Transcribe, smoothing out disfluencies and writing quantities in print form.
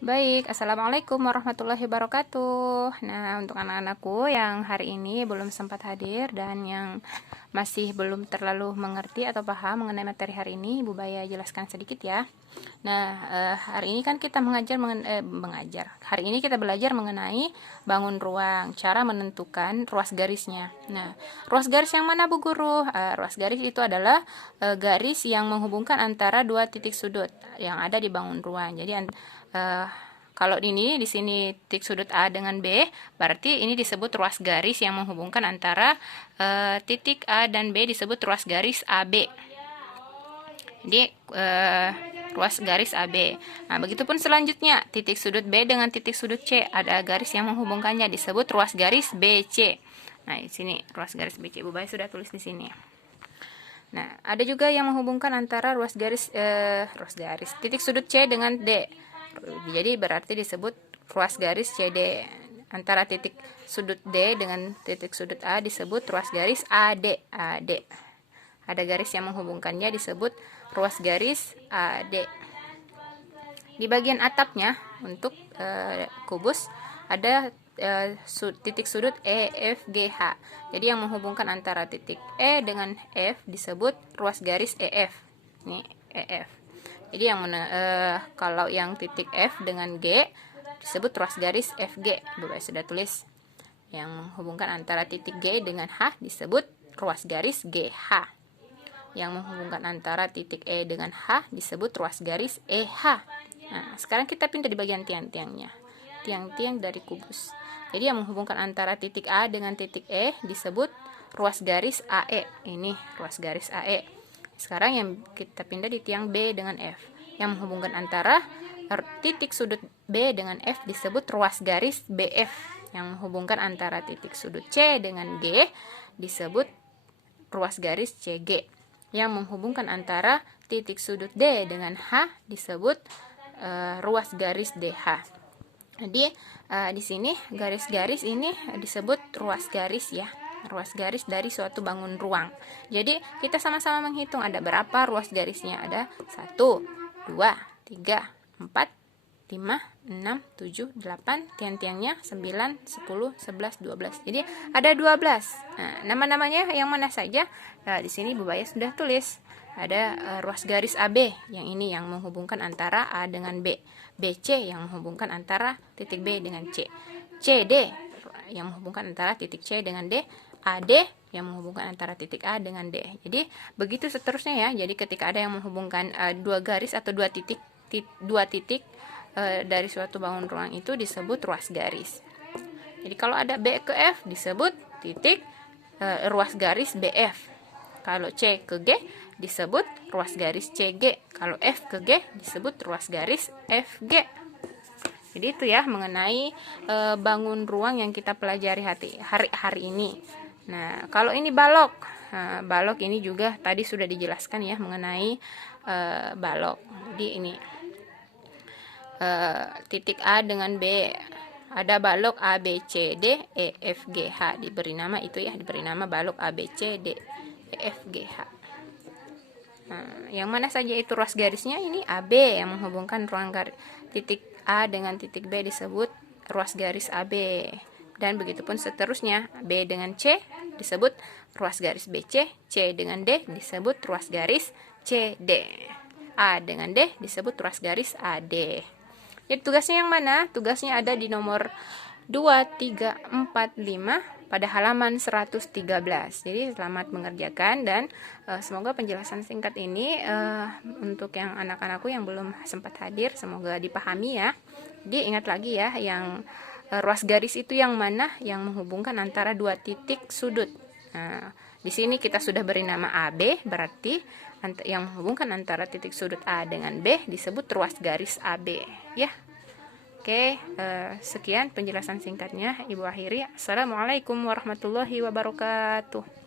Baik, Assalamualaikum warahmatullahi wabarakatuh. Nah, untuk anak-anakku yang hari ini belum sempat hadir dan yang masih belum terlalu mengerti atau paham mengenai materi hari ini, Ibu Baya jelaskan sedikit ya. Nah, hari ini kan kita mengajar. Hari ini kita belajar mengenai bangun ruang, cara menentukan ruas garisnya. Nah, ruas garis yang mana Bu Guru? Ruas garis itu adalah garis yang menghubungkan antara dua titik sudut yang ada di bangun ruang. Jadi kalau ini di sini titik sudut A dengan B, berarti ini disebut ruas garis yang menghubungkan antara titik A dan B disebut ruas garis AB. Jadi ruas garis AB. Nah, begitupun selanjutnya titik sudut B dengan titik sudut C ada garis yang menghubungkannya disebut ruas garis BC. Nah, di sini ruas garis BC. Bu Bay sudah tulis di sini. Nah, ada juga yang menghubungkan antara ruas garis titik sudut C dengan D. Jadi berarti disebut ruas garis CD. Antara titik sudut D dengan titik sudut A disebut ruas garis AD. Ada garis yang menghubungkannya disebut ruas garis AD. Di bagian atapnya untuk kubus ada titik sudut EFGH. Jadi yang menghubungkan antara titik E dengan F disebut ruas garis EF. Ini EF. Jadi kalau yang titik F dengan G disebut ruas garis FG. Ibu sudah tulis. Yang menghubungkan antara titik G dengan H disebut ruas garis GH. Yang menghubungkan antara titik E dengan H disebut ruas garis EH. Nah, sekarang kita pindah di bagian tiang-tiangnya. Tiang-tiang dari kubus. Jadi yang menghubungkan antara titik A dengan titik E disebut ruas garis AE. Ini ruas garis AE. Sekarang yang kita pindah di tiang B dengan F. Yang menghubungkan antara titik sudut B dengan F disebut ruas garis BF. Yang menghubungkan antara titik sudut C dengan G disebut ruas garis CG. Yang menghubungkan antara titik sudut D dengan H disebut ruas garis DH. Jadi di sini garis-garis ini disebut ruas garis ya. Ruas garis dari suatu bangun ruang. Jadi kita sama-sama menghitung ada berapa ruas garisnya. Ada 1, 2, 3, 4, 5, 6, 7, 8, tiang-tiangnya 9, 10, 11, 12. Jadi ada 12. Nah, nama-namanya yang mana saja? Nah, di sini Bu Baya sudah tulis. Ada ruas garis AB yang ini yang menghubungkan antara A dengan B. BC yang menghubungkan antara titik B dengan C. CD yang menghubungkan antara titik C dengan D. AD yang menghubungkan antara titik A dengan D. Jadi begitu seterusnya ya. Jadi ketika ada yang menghubungkan dua garis atau dua titik dari suatu bangun ruang itu disebut ruas garis. Jadi kalau ada B ke F disebut titik ruas garis BF. Kalau C ke G disebut ruas garis CG. Kalau F ke G disebut ruas garis FG. Jadi itu ya mengenai bangun ruang yang kita pelajari hari ini. Nah, kalau ini balok. Balok ini juga tadi sudah dijelaskan ya mengenai balok. Jadi ini titik A dengan B. Ada balok A, B, C, D, E, F, G, H. Diberi nama itu ya, diberi nama balok A, B, C, D, E, F, G, H. Nah, yang mana saja itu ruas garisnya? Ini AB yang menghubungkan ruang titik A dengan titik B disebut ruas garis AB. Dan begitupun seterusnya, B dengan C disebut ruas garis BC, C dengan D disebut ruas garis CD. A dengan D disebut ruas garis AD. Jadi tugasnya yang mana? Tugasnya ada di nomor 2, 3, 4, 5 pada halaman 113. Jadi selamat mengerjakan dan semoga penjelasan singkat ini untuk yang anak-anakku yang belum sempat hadir semoga dipahami ya. Jadi ingat lagi ya yang ruas garis itu yang mana? Yang menghubungkan antara dua titik sudut. Nah, di sini kita sudah beri nama AB, berarti yang menghubungkan antara titik sudut A dengan B disebut ruas garis AB, ya. Oke, sekian penjelasan singkatnya. Ibu akhiri. Assalamualaikum warahmatullahi wabarakatuh.